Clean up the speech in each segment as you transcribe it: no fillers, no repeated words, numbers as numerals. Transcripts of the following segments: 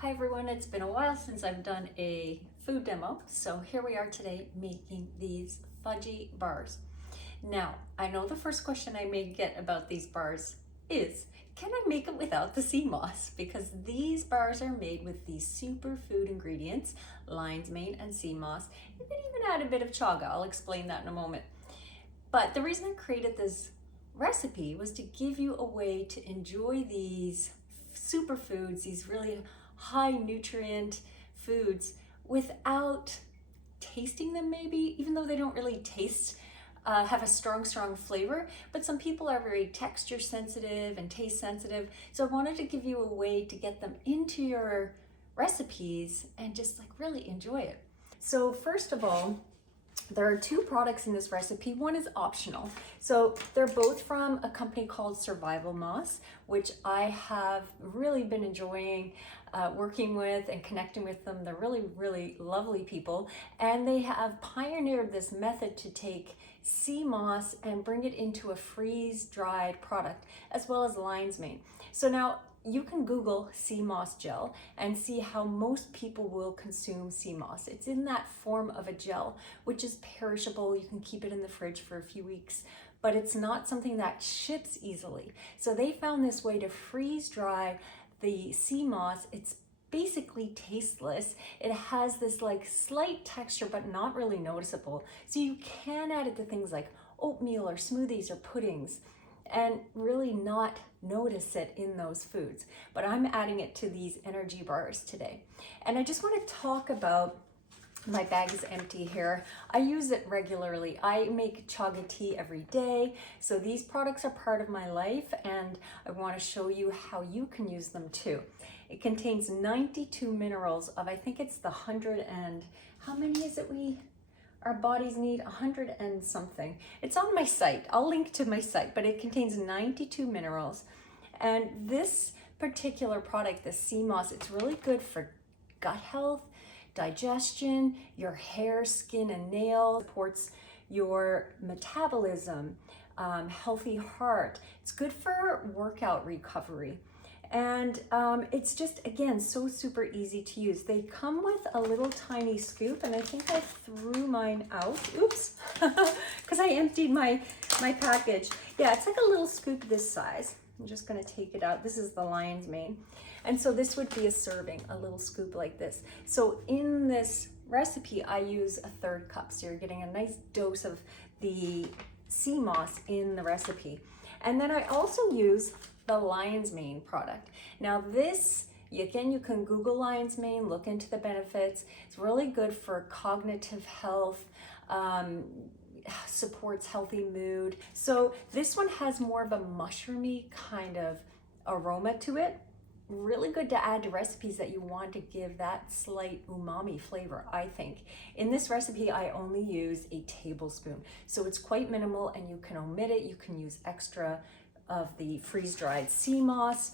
Hi everyone, it's been a while since I've done a food demo, so here we are today making these Fudgy bars. Now, I know the first question I may get about these bars is, can I make it without the sea moss? Because these bars are made with these superfood ingredients, lion's mane and sea moss. You can even add a bit of chaga, I'll explain that in a moment. But the reason I created this recipe was to give you a way to enjoy these superfoods, these really high nutrient foods without tasting them maybe, even though they don't really taste, have a strong flavor, but some people are very texture sensitive and taste sensitive. So I wanted to give you a way to get them into your recipes and just like really enjoy it. So first of all, there are two products in this recipe. One is optional. So they're both from a company called Survival Moss, which I have really been enjoying working with and connecting with them. They're really lovely people. And they have pioneered this method to take sea moss and bring it into a freeze-dried product, as well as lion's mane. So now you can Google sea moss gel and see how most people will consume sea moss. It's in that form of a gel, which is perishable. You can keep it in the fridge for a few weeks, but it's not something that ships easily. So they found this way to freeze dry the sea moss. It's basically tasteless. It has this like slight texture, but not really noticeable. So you can add it to things like oatmeal or smoothies or puddings and really not notice it in those foods. But I'm adding it to these energy bars today. And I just want to talk about, my bag is empty here. I use it regularly. I make chaga tea every day. So these products are part of my life and I want to show you how you can use them too. It contains 92 minerals of, I think it's the 100 and, how many is it our bodies need? 100 and something. It's on my site. I'll link to my site, but it contains 92 minerals. And this particular product, the sea moss, it's really good for gut health, digestion, your hair, skin, and nails, supports your metabolism, healthy heart. It's good for workout recovery. And it's just, again, so super easy to use. They come with a little tiny scoop, and I think I threw mine out. Oops, because I emptied my package. Yeah, it's like a little scoop this size. I'm just gonna take it out. This is the lion's mane. And so this would be a serving, a little scoop like this. So in this recipe, I use a 1/3 cup. So you're getting a nice dose of the sea moss in the recipe. And then I also use the lion's mane product. Now this, again, you can Google lion's mane, look into the benefits. It's really good for cognitive health, supports healthy mood. So this one has more of a mushroomy kind of aroma to it. Really good to add to recipes that you want to give that slight umami flavor, I think. In this recipe, I only use a tablespoon. So it's quite minimal and you can omit it. You can use extra of the freeze-dried sea moss,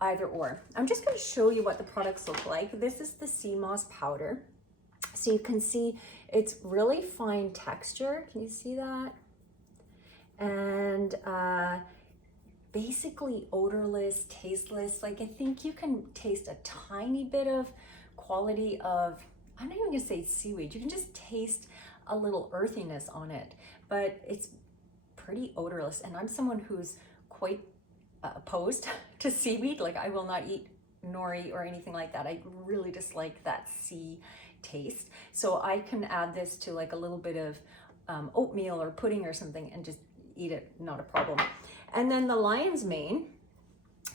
either or. I'm just going to show you what the products look like. This is the sea moss powder. So you can see it's really fine texture. Can you see that? And basically odorless, tasteless. Like I think you can taste a tiny bit of quality of, I'm not even gonna say seaweed. You can just taste a little earthiness on it, but it's pretty odorless. And I'm someone who's quite opposed to seaweed. Like I will not eat nori or anything like that. I really dislike that sea taste. So I can add this to like a little bit of oatmeal or pudding or something and just eat it, not a problem. And then the lion's mane,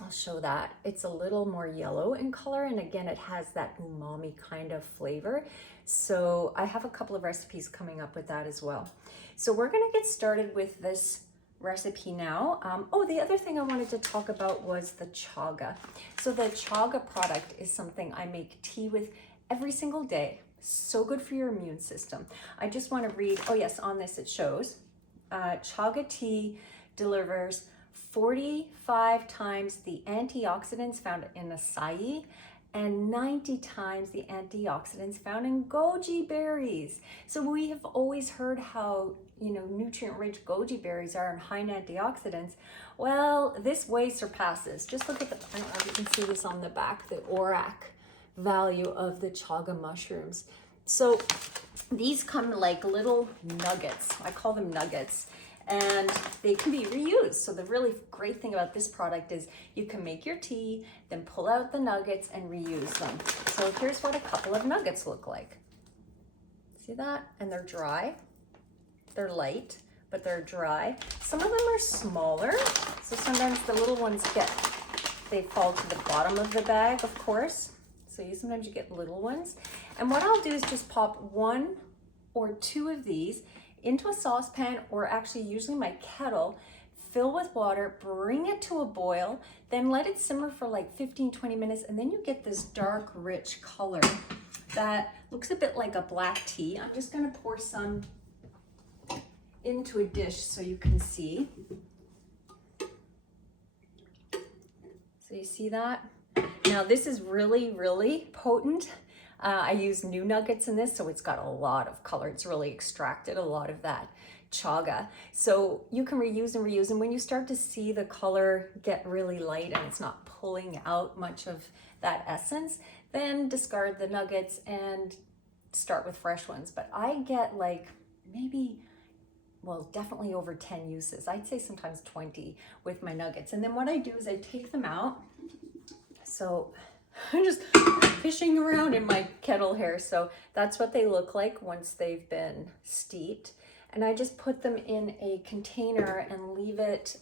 I'll show that. It's a little more yellow in color. And again, it has that umami kind of flavor. So I have a couple of recipes coming up with that as well. So we're gonna get started with this recipe now. Oh, the other thing I wanted to talk about was the chaga. So the chaga product is something I make tea with every single day. So good for your immune system. I just want to read, oh yes, on this it shows, chaga tea delivers 45 times the antioxidants found in acai and 90 times the antioxidants found in goji berries. So we have always heard how, nutrient-rich goji berries are and high in antioxidants. Well, this way surpasses. Just look at I don't know if you can see this on the back, the ORAC value of the chaga mushrooms. So these come like little nuggets. I call them nuggets. And they can be reused. So the really great thing about this product is you can make your tea, then pull out the nuggets and reuse them. So here's what a couple of nuggets look like. See that? And they're dry. They're light, but they're dry. Some of them are smaller. So sometimes the little ones they fall to the bottom of the bag, of course. So sometimes you get little ones. And what I'll do is just pop 1 or 2 of these into a saucepan, or actually usually my kettle, fill with water, bring it to a boil, then let it simmer for like 15-20 minutes, and then you get this dark, rich color that looks a bit like a black tea. I'm just gonna pour some into a dish so you can see. So you see that? Now this is really, really potent. I use new nuggets in this, so it's got a lot of color. It's really extracted a lot of that chaga. So you can reuse and reuse, and when you start to see the color get really light and it's not pulling out much of that essence, then discard the nuggets and start with fresh ones. But I get like definitely over 10 uses. I'd say sometimes 20 with my nuggets. And then what I do is I take them out. So I'm just fishing around in my kettle here. So that's what they look like once they've been steeped. And I just put them in a container and leave it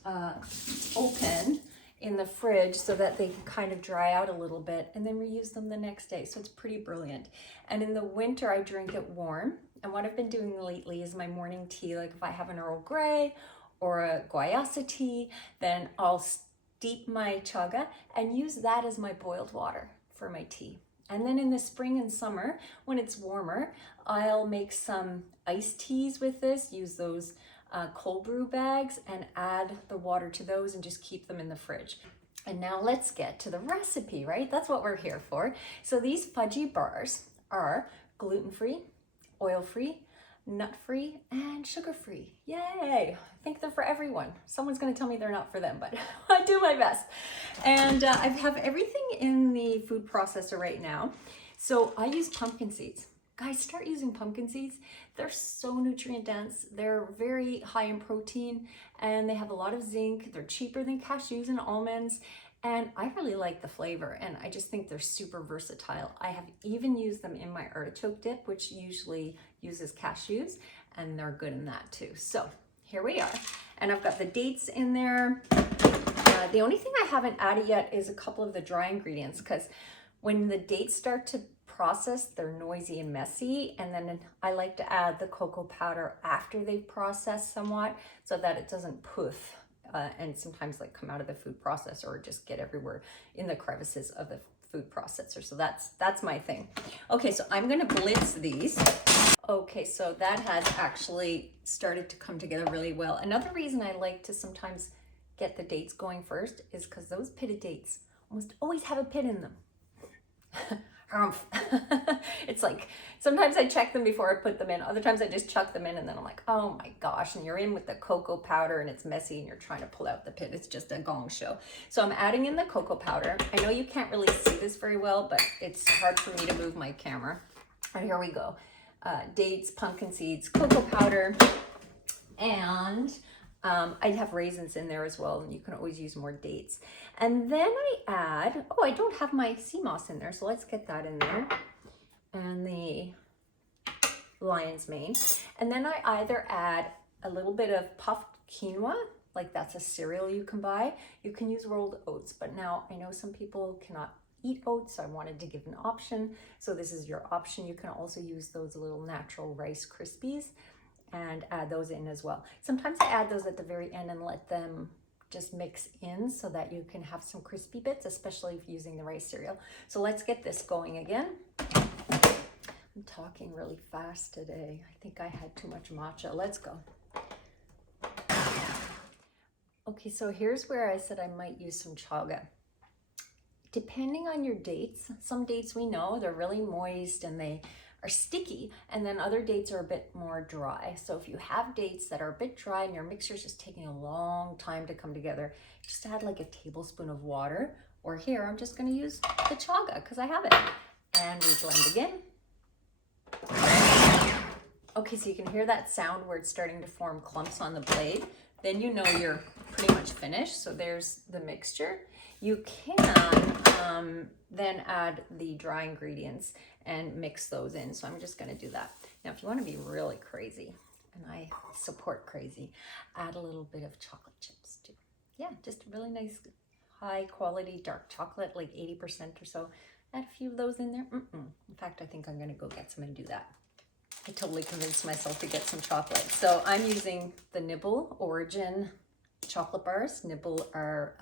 open in the fridge so that they can kind of dry out a little bit, and then reuse them the next day. So it's pretty brilliant. And in the winter, I drink it warm. And what I've been doing lately is my morning tea. Like if I have an Earl Grey or a guayasa tea, then I'll steep my chaga and use that as my boiled water for my tea. And then in the spring and summer, when it's warmer, I'll make some iced teas with this, use those cold brew bags and add the water to those and just keep them in the fridge. And now let's get to the recipe, right? That's what we're here for. So these Fudgy bars are gluten-free, oil-free, nut-free, and sugar-free. Yay! I think they're for everyone. Someone's gonna tell me they're not for them, but I do my best. And I have everything in the food processor right now. So I use pumpkin seeds. Guys, start using pumpkin seeds. They're so nutrient dense. They're very high in protein and they have a lot of zinc. They're cheaper than cashews and almonds. And I really like the flavor, and I just think they're super versatile. I have even used them in my artichoke dip, which usually uses cashews, and they're good in that too. So here we are. And I've got the dates in there. The only thing I haven't added yet is a couple of the dry ingredients, because when the dates start to process, they're noisy and messy. And then I like to add the cocoa powder after they've processed somewhat so that it doesn't poof. And sometimes like come out of the food processor or just get everywhere in the crevices of the food processor. So that's my thing. Okay, so I'm gonna blitz these. Okay, so that has actually started to come together really well. Another reason I like to sometimes get the dates going first is because those pitted dates almost always have a pit in them. It's like, sometimes I check them before I put them in. Other times I just chuck them in and then I'm like, oh my gosh. And you're in with the cocoa powder and it's messy and you're trying to pull out the pit. It's just a gong show. So I'm adding in the cocoa powder. I know you can't really see this very well, but it's hard for me to move my camera. And here we go. Dates, pumpkin seeds, cocoa powder, and I have raisins in there as well, and you can always use more dates. And then I add, I don't have my sea moss in there, so let's get that in there. And the lion's mane. And then I either add a little bit of puffed quinoa, like that's a cereal you can buy. You can use rolled oats, but now I know some people cannot eat oats, so I wanted to give an option. So this is your option. You can also use those little natural Rice Krispies and add those in as well. Sometimes I add those at the very end and let them just mix in so that you can have some crispy bits, especially if using the rice cereal. So let's get this going again. I'm talking really fast today. I think I had too much matcha. Let's go. Okay, so here's where I said I might use some chaga. depending on your dates, some dates we know they're really moist and they are sticky, and then other dates are a bit more dry. So if you have dates that are a bit dry and your mixture's just taking a long time to come together, just add like a tablespoon of water, or here I'm just going to use the Chaga because I have it, and we blend again. Okay, so you can hear that sound where it's starting to form clumps on the blade. Then you know you're pretty much finished. So there's the mixture. You can then add the dry ingredients and mix those in. So I'm just going to do that. Now, if you want to be really crazy, and I support crazy, add a little bit of chocolate chips too. Yeah, just really nice, high quality dark chocolate, like 80% or so. Add a few of those in there. In fact, I think I'm going to go get some and do that. I totally convinced myself to get some chocolate. So I'm using the Nibble Origin chocolate bars. Nibble are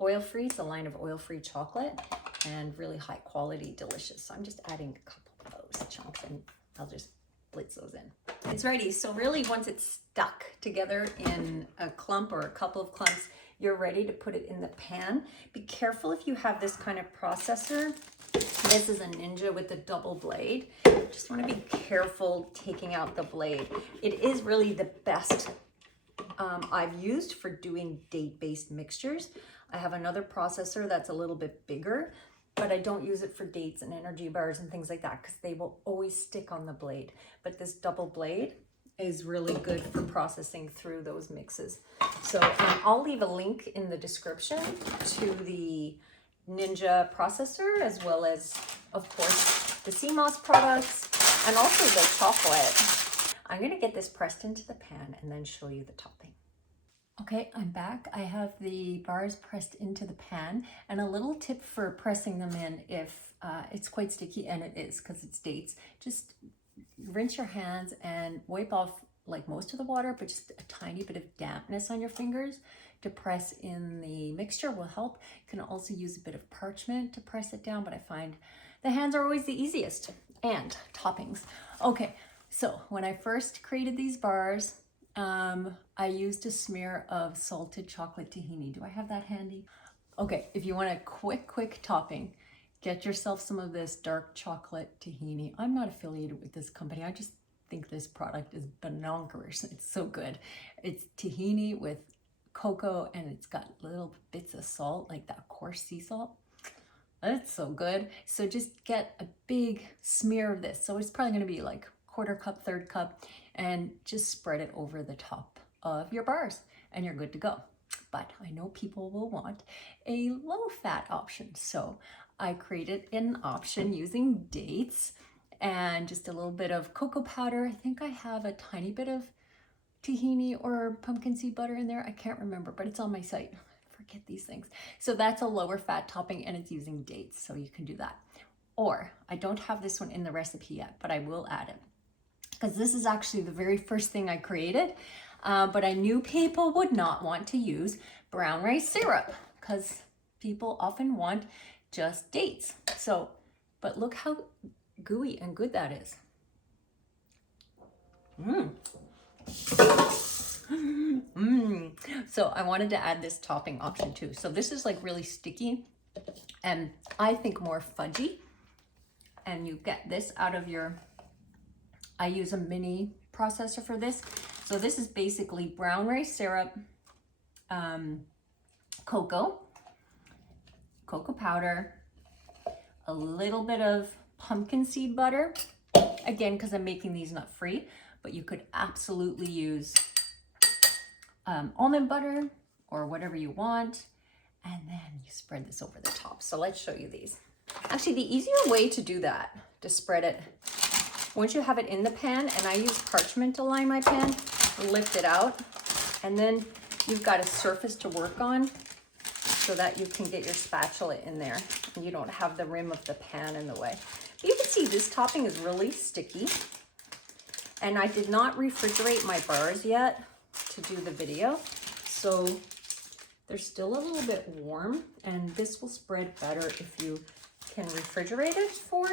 oil-free. It's a line of oil-free chocolate and really high quality, delicious. So I'm just adding a couple of those chunks and I'll just blitz those in. It's ready. So really once it's stuck together in a clump or a couple of clumps, you're ready to put it in the pan. Be careful if you have this kind of processor. This is a Ninja with a double blade. Just want to be careful taking out the blade. It is really the best I've used for doing date-based mixtures. I have another processor that's a little bit bigger, but I don't use it for dates and energy bars and things like that because they will always stick on the blade. But this double blade is really good for processing through those mixes. So I'll leave a link in the description to the Ninja processor, as well as, of course, the CMOS products and also the chocolate. I'm going to get this pressed into the pan and then show you the topping. Okay, I'm back. I have the bars pressed into the pan, and a little tip for pressing them in if it's quite sticky, and it is because it's dates. Just rinse your hands and wipe off like most of the water, but just a tiny bit of dampness on your fingers to press in the mixture will help. You can also use a bit of parchment to press it down, but I find the hands are always the easiest. And toppings. Okay, so when I first created these bars, I used a smear of salted chocolate tahini. Do I have that handy? Okay, if you want a quick topping, get yourself some of this dark chocolate tahini. I'm not affiliated with this company. I just think this product is bonkers. It's so good. It's tahini with cocoa, and it's got little bits of salt, like that coarse sea salt. That's so good. So just get a big smear of this. So it's probably going to be like 1/4 cup, 1/3 cup, and just spread it over the top of your bars and you're good to go. But I know people will want a low fat option. So I created an option using dates and just a little bit of cocoa powder. I think I have a tiny bit of tahini or pumpkin seed butter in there. I can't remember, but it's on my site. I forget these things. So that's a lower fat topping, and it's using dates, so you can do that. Or I don't have this one in the recipe yet, but I will add it because this is actually the very first thing I created. But I knew people would not want to use brown rice syrup because people often want just dates. So, but look how gooey and good that is. So I wanted to add this topping option too. So this is like really sticky and I think more fudgy. And you get this out of your, I use a mini processor for this. So this is basically brown rice syrup, cocoa powder, a little bit of pumpkin seed butter. Again, because I'm making these nut free, but you could absolutely use almond butter or whatever you want. And then you spread this over the top. So let's show you these. Actually, the easier way to do that, to spread it, once you have it in the pan, and I use parchment to line my pan, lift it out, and then you've got a surface to work on so that you can get your spatula in there and you don't have the rim of the pan in the way. But you can see this topping is really sticky, and I did not refrigerate my bars yet to do the video, so they're still a little bit warm, and this will spread better if you can refrigerate it for,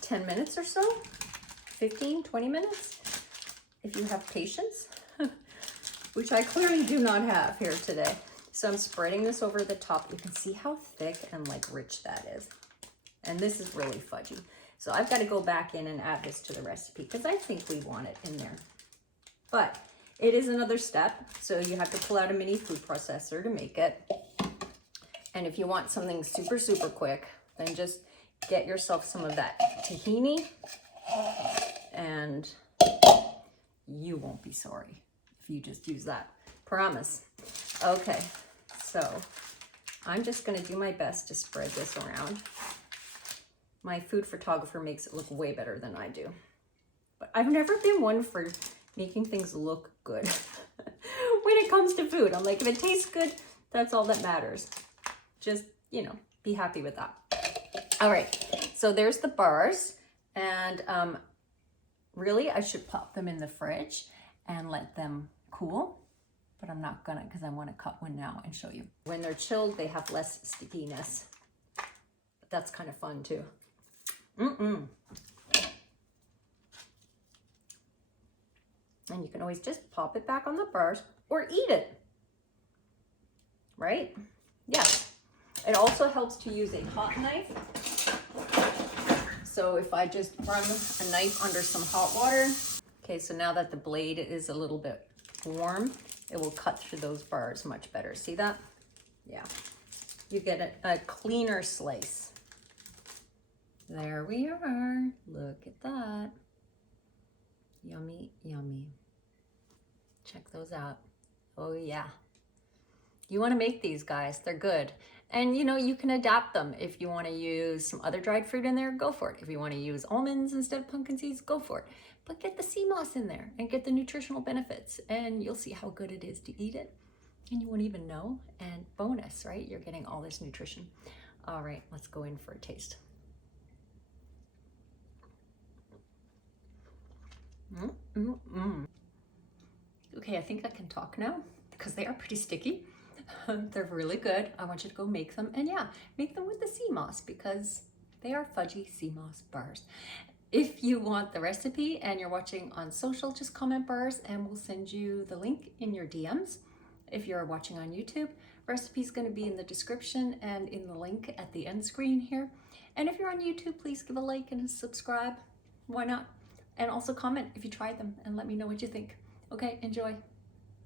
10 minutes or so, 15, 20 minutes, if you have patience, which I clearly do not have here today. So So I'm spreading this over the top. You can see how thick and like rich that is. And this is really fudgy. So I've got to go back in and add this to the recipe because I think we want it in there. But it is another step. So you have to pull out a mini food processor to make it. And if you want something super, super quick, then just get yourself some of that tahini and you won't be sorry if you just use that. Promise. Okay, so I'm just gonna do my best to spread this around. My food photographer makes it look way better than I do. But I've never been one for making things look good when it comes to food. I'm like, if it tastes good, that's all that matters. Just, you know, be happy with that. All right, so there's the bars. And really, I should pop them in the fridge and let them cool. But I'm not gonna because I want to cut one now and show you. When they're chilled, they have less stickiness. But that's kind of fun too. And you can always just pop it back on the bars or eat it. Right? Yeah. It also helps to use a hot knife. So if I just run a knife under some hot water. Okay, so now that the blade is a little bit warm, it will cut through those bars much better. See that? Yeah. You get a cleaner slice. There we are. Look at that. Yummy, yummy. Check those out. Oh yeah. You want to make these, guys. They're good. And you know, you can adapt them. If you want to use some other dried fruit in there, go for it. If you want to use almonds instead of pumpkin seeds, go for it. But get the sea moss in there and get the nutritional benefits and you'll see how good it is to eat it. And you won't even know. And bonus, right? You're getting all this nutrition. All right, let's go in for a taste. Okay, I think I can talk now because they are pretty sticky. They're really good. I want you to go make them. And yeah, make them with the sea moss because they are fudgy sea moss bars. If you want the recipe and you're watching on social, just comment bars and we'll send you the link in your DMs. If you're watching on YouTube, recipe is going to be in the description and in the link at the end screen here. And if you're on YouTube, please give a like and a subscribe. Why not? And also comment if you tried them and let me know what you think. Okay, enjoy.